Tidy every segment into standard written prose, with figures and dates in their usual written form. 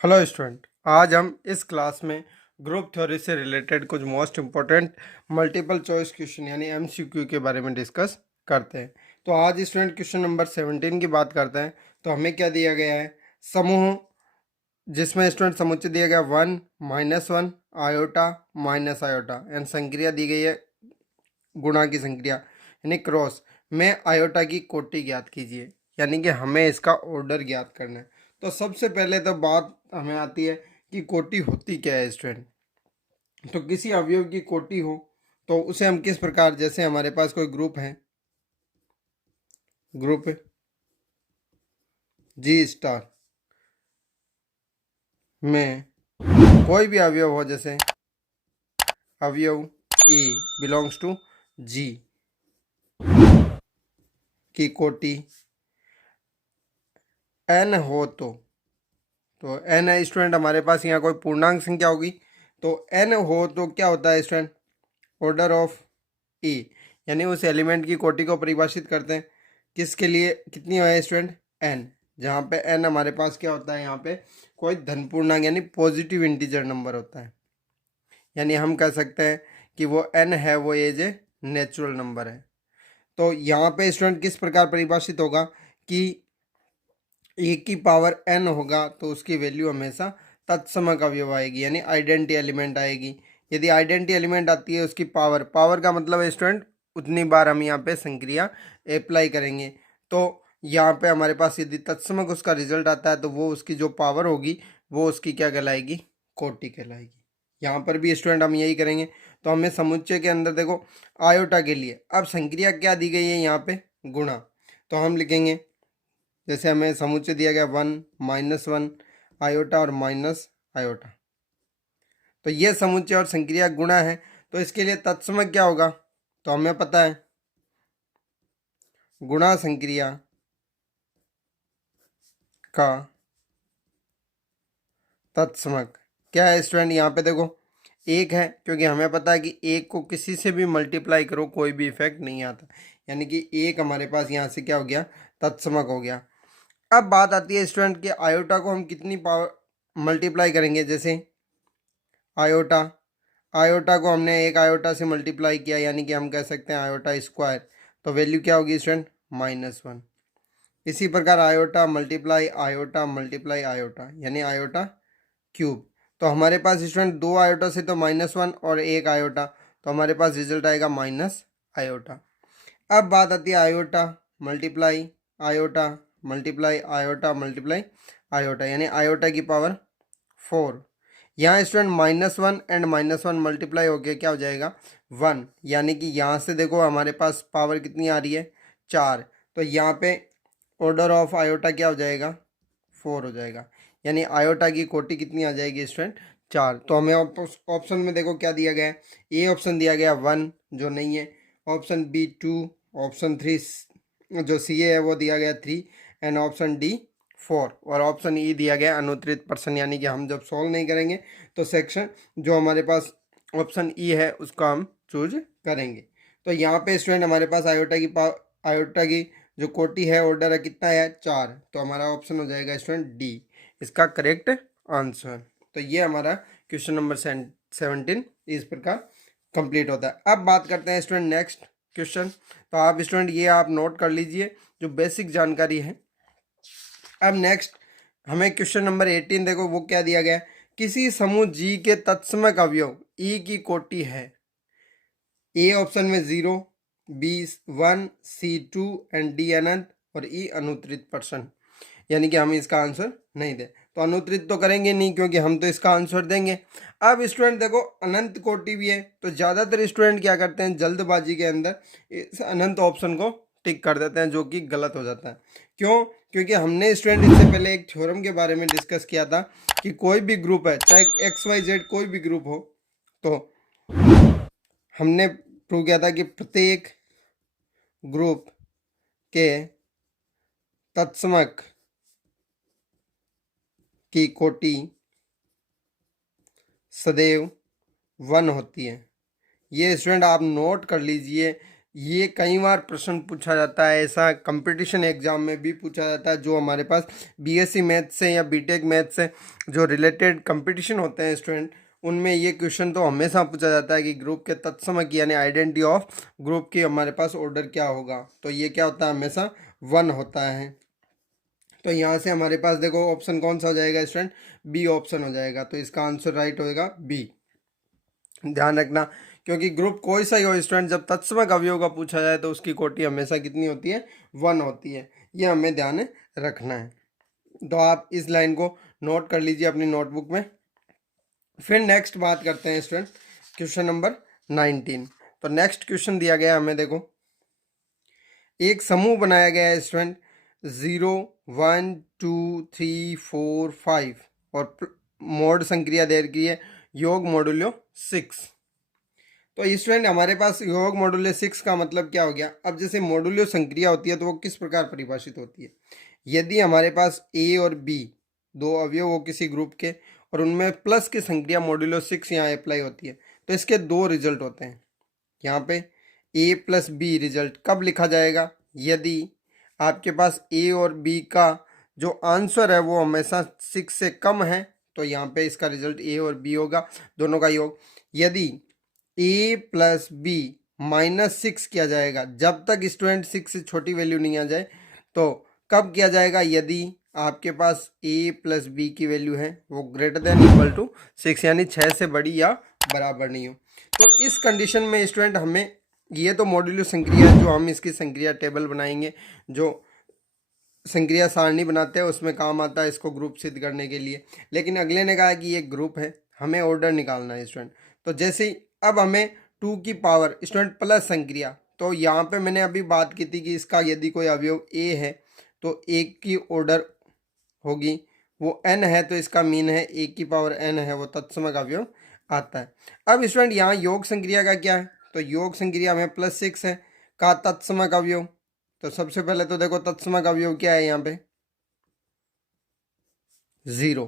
Hello student, आज हम इस क्लास में ग्रुप थ्योरी से रिलेटेड कुछ most important multiple choice question यानी एमसीक्यू के बारे में डिस्कस करते हैं। तो आज स्टूडेंट क्वेश्चन नंबर 17 की बात करते हैं। तो हमें क्या दिया गया है? समूह, जिसमें स्टूडेंट समुच्चय दिया गया 1 -1 आयोटा माइनस आयोटा एंड संक्रिया दी गई है गुणा की संक्रिया यानी क्रॉस में आयोटा की कोटि ज्ञात कीजिए, यानी कि हमें इसका ऑर्डर ज्ञात करना है। तो सबसे पहले तो बात हमें आती है कि कोटि होती क्या है स्टूडेंट। तो किसी अवयव की कोटि हो तो उसे हम किस प्रकार, जैसे हमारे पास कोई ग्रुप है, ग्रुप जी स्टार में कोई भी अवयव हो, जैसे अवयव ए बिलोंग्स टू जी की कोटि एन हो तो एन है स्टूडेंट, हमारे पास यहाँ कोई पूर्णांक संख्या होगी। तो एन हो तो क्या होता है स्टूडेंट? ऑर्डर ऑफ ई, यानी उस एलिमेंट की कोटि को परिभाषित करते हैं किसके लिए, कितनी है स्टूडेंट? एन। जहाँ पे एन हमारे पास क्या होता है, यहाँ पे कोई धन पूर्णांक यानी पॉजिटिव इंटीजर नंबर होता है। यानी हम कह सकते हैं कि वो एन है, वो एज ए नेचुरल नंबर है। तो यहाँ पे स्टूडेंट किस प्रकार परिभाषित होगा कि ए की पावर एन होगा तो उसकी वैल्यू हमेशा तत्समक अवयव आएगी, यानी आइडेंटिटी एलिमेंट आएगी। यदि आइडेंटिटी एलिमेंट आती है उसकी पावर, पावर का मतलब है स्टूडेंट उतनी बार हम यहाँ पे संक्रिया अप्लाई करेंगे। तो यहाँ पे हमारे पास यदि तत्समक उसका रिजल्ट आता है तो वो उसकी जो पावर होगी वो उसकी क्या कहलाएगी? कोटि कहलाएगी। यहाँ पर भी स्टूडेंट हम यही करेंगे। तो हमें समुच्चय के अंदर देखो आयोटा के लिए अब संक्रिया क्या दी गई है यहाँ पे? गुणा। तो हम लिखेंगे, जैसे हमें समुच्चय दिया गया 1 -1 आयोटा और माइनस आयोटा, तो ये समुच्चय और संक्रिया गुणा है। तो इसके लिए तत्समक क्या होगा? तो हमें पता है गुणा संक्रिया का तत्समक क्या है स्टूडेंट? यहाँ पे देखो एक है, क्योंकि हमें पता है कि एक को किसी से भी मल्टीप्लाई करो कोई भी इफेक्ट नहीं आता, यानी कि एक हमारे पास यहाँ से क्या हो गया? तत्समक हो गया। अब बात आती है स्टूडेंट कि आयोटा को हम कितनी पावर मल्टीप्लाई करेंगे। जैसे आयोटा, आयोटा को हमने एक आयोटा से मल्टीप्लाई किया, यानी कि हम कह सकते हैं आयोटा स्क्वायर, तो वैल्यू क्या होगी स्टूडेंट? -1। इसी प्रकार iota multiply iota multiply iota यानी आयोटा क्यूब। तो हमारे पास स्टूडेंट दो आयोटा से तो -1 और एक आयोटा, तो हमारे पास रिजल्ट आएगा माइनस आयोटा। अब बात आती है iota multiply iota multiply iota multiply iota यानी आयोटा की पावर 4। यहाँ स्टूडेंट -1 एंड -1 मल्टीप्लाई होके क्या हो जाएगा? 1, यानी कि यहाँ से देखो हमारे पास पावर कितनी आ रही है? 4। तो यहाँ पे ऑर्डर ऑफ आयोटा क्या हो जाएगा? 4 हो जाएगा, यानी आयोटा की कोटि कितनी आ जाएगी स्टूडेंट? 4। तो हमें ऑप्शन में देखो क्या दिया गया है। ए ऑप्शन दिया गया 1 जो नहीं है, ऑप्शन बी 2, ऑप्शन 3 जो सी है वो दिया गया 3 एंड ऑप्शन डी 4 और ऑप्शन ई दिया गया अनुत्तरित प्रश्न, यानी कि हम जब सॉल्व नहीं करेंगे तो सेक्शन जो हमारे पास ऑप्शन ई है उसका हम चूज करेंगे। तो यहाँ पे स्टूडेंट हमारे पास आयोटा की जो कोटि है ऑर्डर है कितना है? 4। तो हमारा ऑप्शन हो जाएगा स्टूडेंट डी इसका करेक्ट आंसर। तो ये हमारा क्वेश्चन नंबर 17 इस प्रकार कंप्लीट होता है। अब बात करते हैं स्टूडेंट नेक्स्ट क्वेश्चन। तो आप स्टूडेंट ये आप नोट कर लीजिए जो बेसिक जानकारी है। अब नेक्स्ट हमें क्वेश्चन नंबर 18 देखो वो क्या दिया गया है। किसी समूह जी के तत्समक अवयव ई की कोटि है। ए ऑप्शन में 0, बी 1, सी 2 एंड डी अनंत और ई अनुत्तरित प्रश्न, यानी कि हम इसका आंसर नहीं दें। तो अनुत्तरित तो करेंगे नहीं क्योंकि हम तो इसका आंसर देंगे। अब स्टूडेंट देखो अनंत कोटि भी है, तो ज़्यादातर स्टूडेंट क्या करते हैं जल्दबाजी के अंदर इस अनंत ऑप्शन को टिक कर देते हैं, जो कि गलत हो जाता है। क्यों? क्योंकि हमने स्टूडेंट इससे पहले एक थ्योरम के बारे में डिस्कस किया था कि कोई भी ग्रुप है, चाहे XYZ कोई भी ग्रुप हो, तो हमने प्रूव किया था कि प्रत्येक ग्रुप के तत्समक की कोटि सदैव 1 होती है। ये स्टूडेंट आप नोट कर लीजिए, ये कई बार प्रश्न पूछा जाता है, ऐसा कंपटीशन एग्जाम में भी पूछा जाता है। जो हमारे पास बीएससी मैथ से या बीटेक मैथ से जो रिलेटेड कंपटीशन होते हैं स्टूडेंट, उनमें ये क्वेश्चन तो हमेशा पूछा जाता है कि ग्रुप के तत्सम की यानी आइडेंटिटी ऑफ ग्रुप की हमारे पास ऑर्डर क्या होगा। तो ये क्या होता है, हमेशा 1 होता है। तो यहाँ से हमारे पास देखो ऑप्शन कौन सा हो जाएगा स्टूडेंट, बी ऑप्शन हो जाएगा। तो इसका आंसर राइट होएगा बी। ध्यान रखना, क्योंकि ग्रुप कोई सा ही हो स्टूडेंट, जब तत्समक अवयव का पूछा जाए तो उसकी कोटि हमेशा कितनी होती है, 1 होती है। ये हमें ध्यान रखना है। तो आप इस लाइन को नोट कर लीजिए अपनी नोटबुक में। फिर नेक्स्ट बात करते हैं स्टूडेंट, क्वेश्चन नंबर 19। तो नेक्स्ट क्वेश्चन दिया गया हमें, देखो एक समूह बनाया गया है स्टूडेंट 0 1 2 3 4 5 और मोड संक्रिया दे रखी है योग मॉडुलो 6। तो स्टूडेंट हमारे पास योग मॉडुलो 6 का मतलब क्या हो गया। अब जैसे मॉडुलो संक्रिया होती है तो वो किस प्रकार परिभाषित होती है, यदि हमारे पास ए और बी दो अवयव हो किसी ग्रुप के और उनमें प्लस की संक्रिया मॉडुलो 6 यहाँ अप्लाई होती है, तो इसके दो रिजल्ट होते हैं। यहाँ पे ए प्लस बी रिजल्ट कब लिखा जाएगा, यदि आपके पास ए और बी का जो आंसर है वो हमेशा 6 से कम है, तो यहाँ पे इसका रिजल्ट ए और बी होगा, दोनों का योग। यदि ए प्लस बी -6 किया जाएगा, जब तक स्टूडेंट 6 से छोटी वैल्यू नहीं आ जाए, तो कब किया जाएगा, यदि आपके पास ए प्लस बी की वैल्यू है वो ग्रेटर देन इक्वल टू 6 यानी 6 से बड़ी या बराबर नहीं हो। तो इस कंडीशन में स्टूडेंट हमें, ये तो मॉड्यूलो संक्रिया जो हम इसकी संक्रिया टेबल बनाएंगे, जो संक्रिया सारणी बनाते हैं उसमें काम आता है इसको ग्रुप सिद्ध करने के लिए। लेकिन अगले ने कहा कि ये ग्रुप है, हमें ऑर्डर निकालना है स्टूडेंट। तो जैसे ही अब हमें 2 की पावर स्टूडेंट प्लस संक्रिया, तो यहाँ पे मैंने अभी बात की थी कि इसका यदि कोई अवयव ए है तो एक की ऑर्डर होगी, वो n है तो इसका मीन है एक की पावर n है, वो तत्समक अवयव आता है। अब स्टूडेंट यहाँ योग संक्रिया का क्या है, तो योग संक्रिया में +6 है का तत्समक अवयव। तो सबसे पहले तो देखो तत्समक अवयव क्या है यहाँ पे, 0।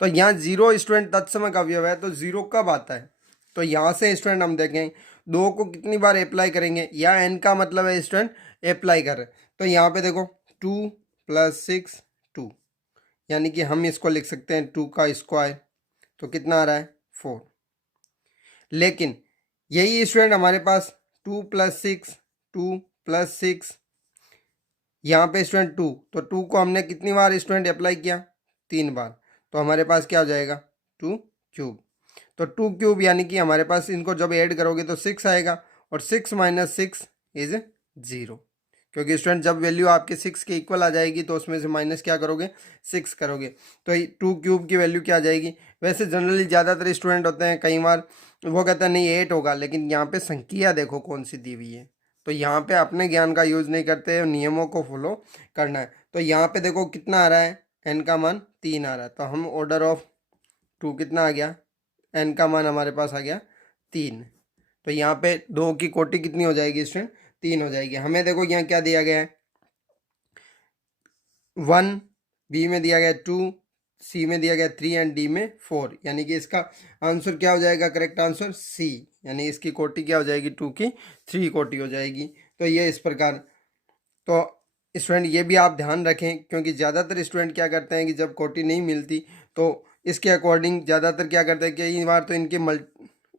तो यहाँ 0 स्टूडेंट तत्समक अवयव है, तो 0 कब आता है, तो यहाँ से स्टूडेंट हम देखें 2 को कितनी बार अप्लाई करेंगे, या n का मतलब है स्टूडेंट अप्लाई कर रहे, तो यहाँ पे देखो 2 + 6 2, यानी कि हम इसको लिख सकते हैं 2 का स्क्वायर, तो कितना आ रहा है 4। लेकिन यही स्टूडेंट हमारे पास 2 + 6 2 + 6, यहाँ पे स्टूडेंट 2, तो 2 को हमने कितनी बार स्टूडेंट अप्लाई किया, 3 बार, तो हमारे पास क्या हो जाएगा 2 क्यूब। तो 2 क्यूब यानी कि हमारे पास इनको जब ऐड करोगे तो 6 आएगा, और 6 - 6 इज 0, क्योंकि स्टूडेंट जब वैल्यू आपके 6 के इक्वल आ जाएगी तो उसमें से माइनस क्या करोगे, 6 करोगे, तो 2 क्यूब की वैल्यू क्या आ जाएगी। वैसे जनरली ज़्यादातर स्टूडेंट होते हैं, कई बार वो कहते हैं नहीं 8 होगा, लेकिन यहाँ पे संख्या देखो कौन सी दी हुई है, तो यहाँ पे अपने ज्ञान का यूज़ नहीं करते, नियमों को फॉलो करना है। तो यहाँ पे देखो कितना आ रहा है, n का मान 3 आ रहा है, तो हम ऑर्डर ऑफ 2 कितना आ गया, n का मान हमारे पास आ गया 3। तो यहाँ पे 2 की कोटि कितनी हो जाएगी स्टूडेंट, 3 हो जाएगी। हमें देखो यहाँ क्या दिया गया है, 1, बी में दिया गया 2, सी में दिया गया 3 एंड डी में 4, यानी कि इसका आंसर क्या हो जाएगा, करेक्ट आंसर सी, यानी इसकी कोटि क्या हो जाएगी, 2 की 3 कोटि हो जाएगी। तो ये इस प्रकार, तो स्टूडेंट ये भी आप ध्यान रखें, क्योंकि ज़्यादातर स्टूडेंट क्या करते हैं कि जब कोटि नहीं मिलती तो इसके अकॉर्डिंग ज़्यादातर क्या करते हैं, कई बार तो इनके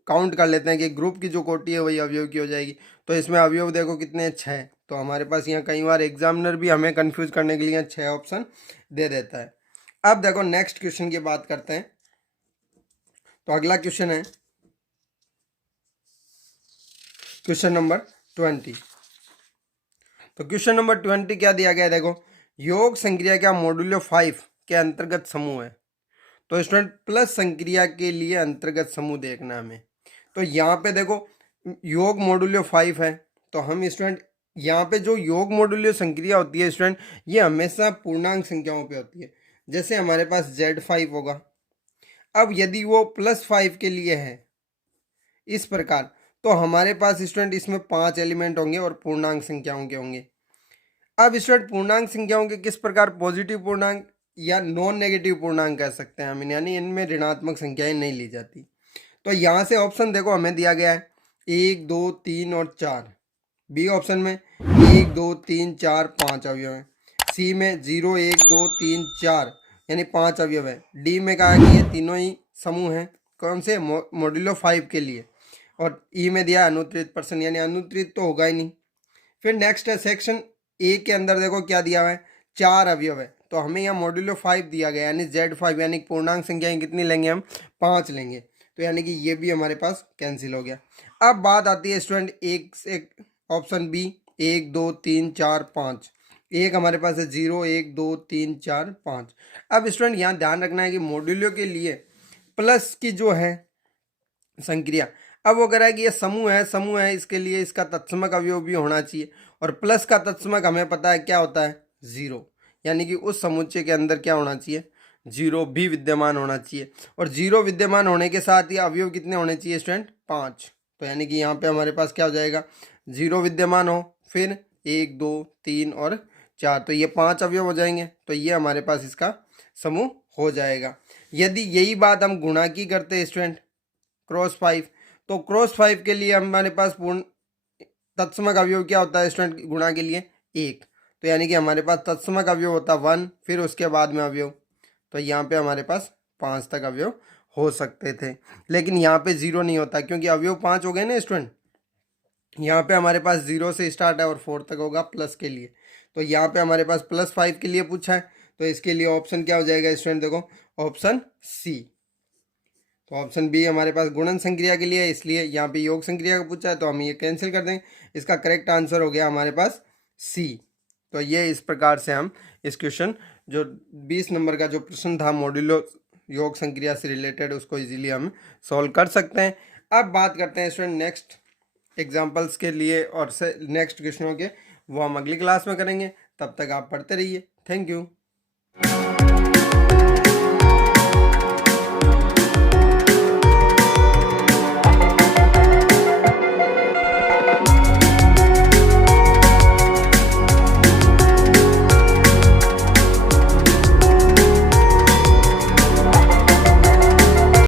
काउंट कर लेते हैं कि ग्रुप की जो कोटि है वही अवयव की हो जाएगी। तो इसमें अवयव देखो कितने 6, तो हमारे पास यहाँ कई बार एग्जामिनर भी हमें कंफ्यूज करने के लिए 6 ऑप्शन दे देता है। अब देखो नेक्स्ट क्वेश्चन की बात करते हैं। तो अगला क्वेश्चन है क्वेश्चन नंबर 20। तो क्वेश्चन नंबर 20 क्या दिया गया है, देखो योग संक्रिया का मॉडुलो 5 के अंतर्गत समूह है। तो स्टूडेंट प्लस संक्रिया के लिए अंतर्गत समूह देखना हमें। तो यहाँ पे देखो योग मॉडुलो 5 है, तो हम स्टूडेंट यहाँ पे जो योग मॉडुलो संक्रिया होती है स्टूडेंट, ये हमेशा पूर्णांक संख्याओं पे होती है। जैसे हमारे पास Z5 होगा, अब यदि वो +5 के लिए है इस प्रकार, तो हमारे पास स्टूडेंट इसमें 5 एलिमेंट होंगे और पूर्णांक संख्याओं के होंगे। अब स्टूडेंट पूर्णांक संख्याओं के किस प्रकार, पॉजिटिव पूर्णांक या नॉन नेगेटिव पूर्णांक कह सकते हैं हम, यानी इनमें ऋणात्मक संख्याएं नहीं ली जाती। तो यहाँ से ऑप्शन देखो हमें दिया गया है 1 2 3 और 4, बी ऑप्शन में 1 2 3 4 5 अवयव हैं। सी में 0 1 2 3 4 यानी 5 अवयव है। डी में कहा कि ये तीनों ही समूह हैं, कौन से, मॉड्यूलो 5 के लिए। और ई में दिया अनुत्तरित पर्सन, यानी अनुत्तरित तो होगा ही नहीं। फिर नेक्स्ट है सेक्शन ए के अंदर, देखो क्या दिया हुआ है, 4 अवयव है, तो हमें यहाँ मॉड्यूलो 5 दिया गया, यानी Z5, यानी पूर्णांक संख्याएं कितनी लेंगे हम, 5 लेंगे, तो यानी कि ये भी हमारे पास कैंसिल हो गया। अब बात आती है स्टूडेंट एक ऑप्शन बी, 1 2 3 4 5, एक हमारे पास है 0 1 2 3 4 5। अब स्टूडेंट यहाँ ध्यान रखना है कि मॉड्यूलो के लिए प्लस की जो है संक्रिया, अब वो कह रहा है कि ये समूह है, इसके लिए इसका तत्समक अवयव भी होना चाहिए, और प्लस का तत्समक हमें पता है क्या होता है, 0, यानी कि उस समुच्चय के अंदर क्या होना चाहिए, 0 भी विद्यमान होना चाहिए। और 0 विद्यमान होने के साथ ही अवयव कितने होने चाहिए स्टूडेंट, 5, तो यानी कि यहाँ पे हमारे पास क्या हो जाएगा, 0 विद्यमान हो, फिर 1 2 3 और 4, तो ये 5 अवयव हो जाएंगे, तो ये हमारे पास इसका समूह हो जाएगा। यदि यही बात हम गुणा की करते हैं स्टूडेंट, क्रॉस 5, तो क्रॉस 5 के लिए हमारे पास पूर्ण तत्समक अवयव क्या होता है स्टूडेंट, गुणा के लिए 1, तो यानी कि हमारे पास तत्समक अवयव होता है 1, फिर उसके बाद में अवयव, तो यहाँ पे हमारे पास 5 तक अवयव हो सकते थे। लेकिन यहाँ पे 0 नहीं होता, क्योंकि अवयव 5 हो गए ना स्टूडेंट, यहाँ पे हमारे पास 0 से स्टार्ट है और 4 तक होगा प्लस के लिए, तो यहाँ पे हमारे पास +5 के लिए पूछा है, तो इसके लिए ऑप्शन क्या हो जाएगा स्टूडेंट, देखो ऑप्शन सी। तो ऑप्शन बी हमारे पास गुणन संक्रिया के लिए है, इसलिए यहाँ पे योग संक्रिया का पूछा है, तो हम ये कैंसिल कर दें। इसका करेक्ट आंसर हो गया हमारे पास सी। तो ये इस प्रकार से हम इस क्वेश्चन जो 20 नंबर का जो प्रश्न था मॉड्यूलो योग संक्रिया से रिलेटेड, उसको इजीली हम सॉल्व कर सकते हैं। अब बात करते हैं स्टूडेंट नेक्स्ट एग्जाम्पल्स के लिए, और से नेक्स्ट क्वेश्चनों के वो हम अगली क्लास में करेंगे। तब तक आप पढ़ते रहिए। Thank you.